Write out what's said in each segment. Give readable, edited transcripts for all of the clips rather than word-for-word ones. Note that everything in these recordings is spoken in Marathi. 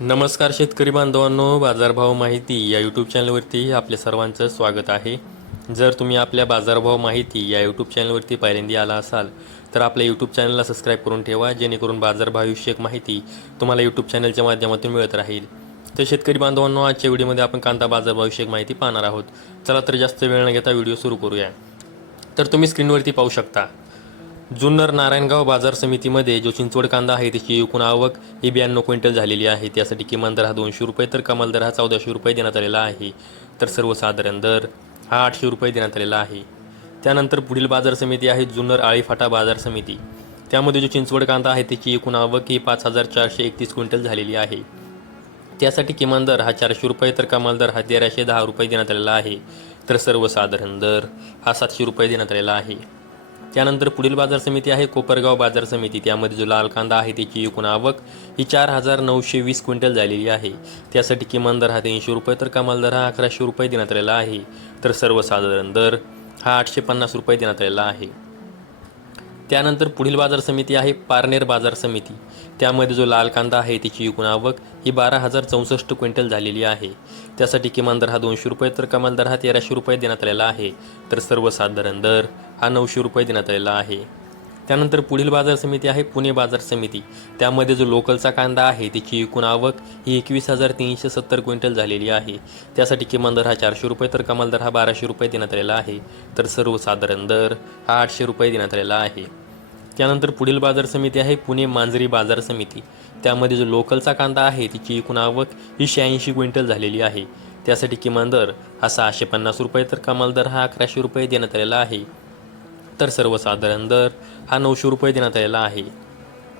नमस्कार शेतकरी बांधवांनो, बाजारभाव माहिती या यूट्यूब चॅनलवरती आपल्या सर्वांचं स्वागत आहे। जर तुम्ही आपल्या बाजारभाव माहिती या यूट्यूब चॅनलवरती पहिल्यांदा आला असाल तर आपल्या यूट्यूब चॅनलला सबस्क्राईब करून ठेवा, जेणेकरून बाजारभावविषयक माहिती तुम्हाला यूट्यूब चॅनलच्या माध्यमातून मिळत राहील। तर शेतकरी बांधवांनो, आजच्या व्हिडिओमध्ये आपण कांदा बाजारभावविषयक माहिती पाहणार आहोत। चला तर जास्त वेळ न घेता व्हिडिओ सुरू करूया। तर तुम्ही स्क्रीनवरती पाहू शकता, जुन्नर नारायणगाव बाजार समितीमध्ये जो चिंचवड कांदा आहे त्याची एकूण आवक ही 92 क्विंटल झालेली आहे। त्यासाठी किमान दर हा 200 रुपये तर कमाल दर हा 1400 रुपये देण्यात आलेला आहे। तर सर्वसाधारण दर हा 800 रुपये देण्यात आलेला आहे। त्यानंतर पुढील बाजार समिती आहे जुन्नर आळीफाटा बाजार समिती। त्यामध्ये जो चिंचवड कांदा आहे त्याची एकूण आवक ही 5431 क्विंटल झालेली आहे। त्यासाठी किमान दर हा 400 रुपये तर कमाल दर हा 1310 रुपये देण्यात आलेला आहे। तर सर्वसाधारण दर हा 700 रुपये देण्यात आलेला आहे। त्यानंतर पुढील बाजार समिती आहे कोपरगाव बाजार समिती। त्यामध्ये जो लाल कांदा आहे त्याची एकूण आवक ही 4920 क्विंटल झालेली आहे। त्यासाठी किमान दर हा 300 रुपये तर कमाल दर हा 1100 रुपये देण्यात आलेला आहे। तर सर्वसाधारण दर हा 850 रुपये देण्यात आलेला आहे। त्यानंतर पुढील बाजार समिती आहे पारनेर बाजार समिती। त्यामध्ये जो लाल कांदा आहे त्याची एकूण आवक ही 12064 क्विंटल झालेली आहे। त्यासाठी किमान दर हा 200 रुपये तर कमाल दर हा 1300 रुपये देण्यात आलेला आहे। तर सर्वसाधारण दर हा 900 रुपये देण्यात आलेला आहे। त्यानंतर पुढील बाजार समिती आहे पुणे बाजार समिती। त्यामध्ये जो लोकलचा कांदा आहे त्याची एकूण आवक ही 21370 क्विंटल झालेली आहे। त्यासाठी किमान दर हा 400 रुपये तर कमाल दर हा 1200 रुपये देण्यात आलेला आहे। तर सर्वसाधारण दर हा 800 रुपये देण्यात आलेला आहे। त्यानंतर पुढील बाजार समिती आहे पुणे मांजरी बाजार समिती। त्यामध्ये जो लोकलचा कांदा आहे त्याची एकूण आवक ही 86 क्विंटल झालेली आहे। त्यासाठी किमान दर हा 650 रुपये तर कमाल दर हा 1100 रुपये देण्यात आलेला आहे। तर सर्वसाधारण दर हा 900 रुपये देण्यात आलेला आहे।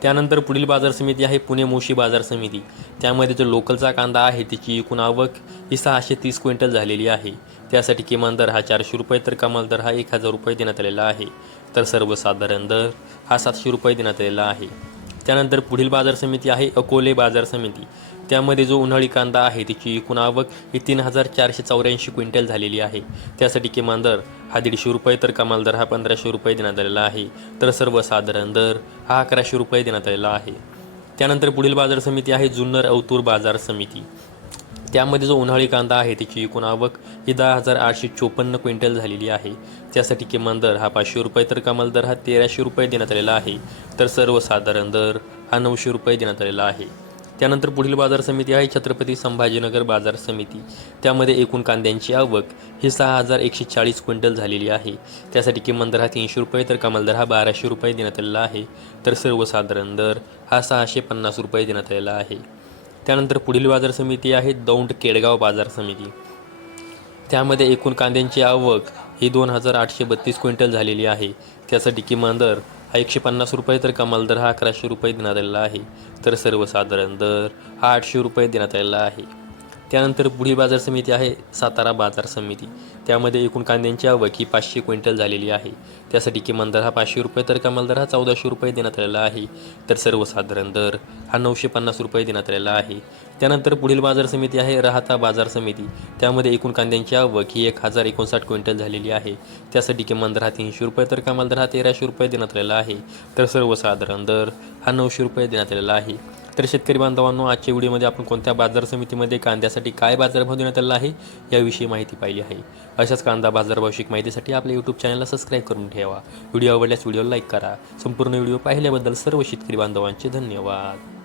त्यानंतर पुढील बाजार समिती आहे पुणे मोशी बाजार समिती। त्यामध्ये जो लोकलचा कांदा आहे त्याची एकूण आवक ही 630 क्विंटल झालेली आहे। त्यासाठी किमान दर हा 400 रुपये तर कमाल दर हा 1000 रुपये देण्यात आलेला आहे। तर सर्वसाधारण दर हा 700 रुपये देण्यात आलेला आहे। त्यानंतर पुढील बाजार समिती आहे अकोले बाजार समिती। त्यामध्ये जो उन्हाळी कांदा आहे त्याची एकूण आवक ही 3484 क्विंटल झालेली आहे। त्यासाठी किमान दर हा 150 रुपये तर कमाल दर हा 1500 रुपये देण्यात आलेला आहे। तर सर्वसाधारण दर हा 1100 रुपये देण्यात आलेला आहे। त्यानंतर पुढील बाजार समिती आहे जुन्नर अवतूर बाजार समिती। त्यामध्ये जो उन्हाळी कांदा आहे त्याची एकूण आवक ही 10854 क्विंटल झालेली आहे। त्यासाठी किमान दर हा 500 रुपये तर कमाल दर हा 1300 रुपये देण्यात आलेला आहे। तर सर्वसाधारण दर हा 900 रुपये देण्यात आलेला आहे। त्यानंतर पुढील बाजार समिती आहे छत्रपती संभाजीनगर बाजार समिती। त्यामध्ये एकूण कांद्यांची आवक ही 6140 क्विंटल झालेली आहे। त्यासाठी किमान दर हा 300 रुपये तर कमाल दर हा 1200 रुपये देण्यात आलेला आहे। तर सर्वसाधारण दर हा 650 रुपये देण्यात आलेला आहे। त्यानंतर पुढील बाजार समिती आहे दौंड केडगाव बाजार समिती। त्यामध्ये एकूण कांद्यांची आवक ही 2832 क्विंटल झालेली आहे। त्यासाठी किमान दर हा 150 रुपये तर कमाल दर हा 1100 रुपये देण्यात आलेला आहे। तर सर्वसाधारण दर हा 800 रुपये देण्यात आलेला आहे। त्यानंतर पुढील बाजार समिती आहे सातारा बाजार समिती। त्यामध्ये एकूण कांद्यांची आवक ही 500 क्विंटल झालेली आहे। त्यासाठी किमान दर हा 500 रुपये तर कमाल दर हा 1400 रुपये देण्यात आलेला आहे। तर सर्वसाधारण दर हा 950 रुपये देण्यात आलेला आहे। त्यानंतर पुढील बाजार समिती आहे राहाता बाजार समिती। त्यामध्ये एकूण कांद्यांची आवक ही 1059 क्विंटल झालेली आहे। त्यासाठी किमान दर हा 300 रुपये तर कमाल दर हा 1300 रुपये देण्यात आलेला आहे। तर सर्वसाधारण दर हा 900 रुपये देण्यात आलेला आहे। तर शेतकरी बांधवांनो, आजच्या व्हिडिओमध्ये आपण कोणत्या बाजार समितीमध्ये कांद्यासाठी काय बाजारभाव देण्यात आला आहे याविषयी माहिती पाहिली आहे। अशाच कांदा बाजारभावविषयक माहितीसाठी आपल्या यूट्यूब चॅनलला सबस्क्राईब करून ठेवा। व्हिडिओ आवडल्यास व्हिडिओला लाईक करा। संपूर्ण व्हिडिओ पाहिल्याबद्दल सर्व शेतकरी बांधवांचे धन्यवाद।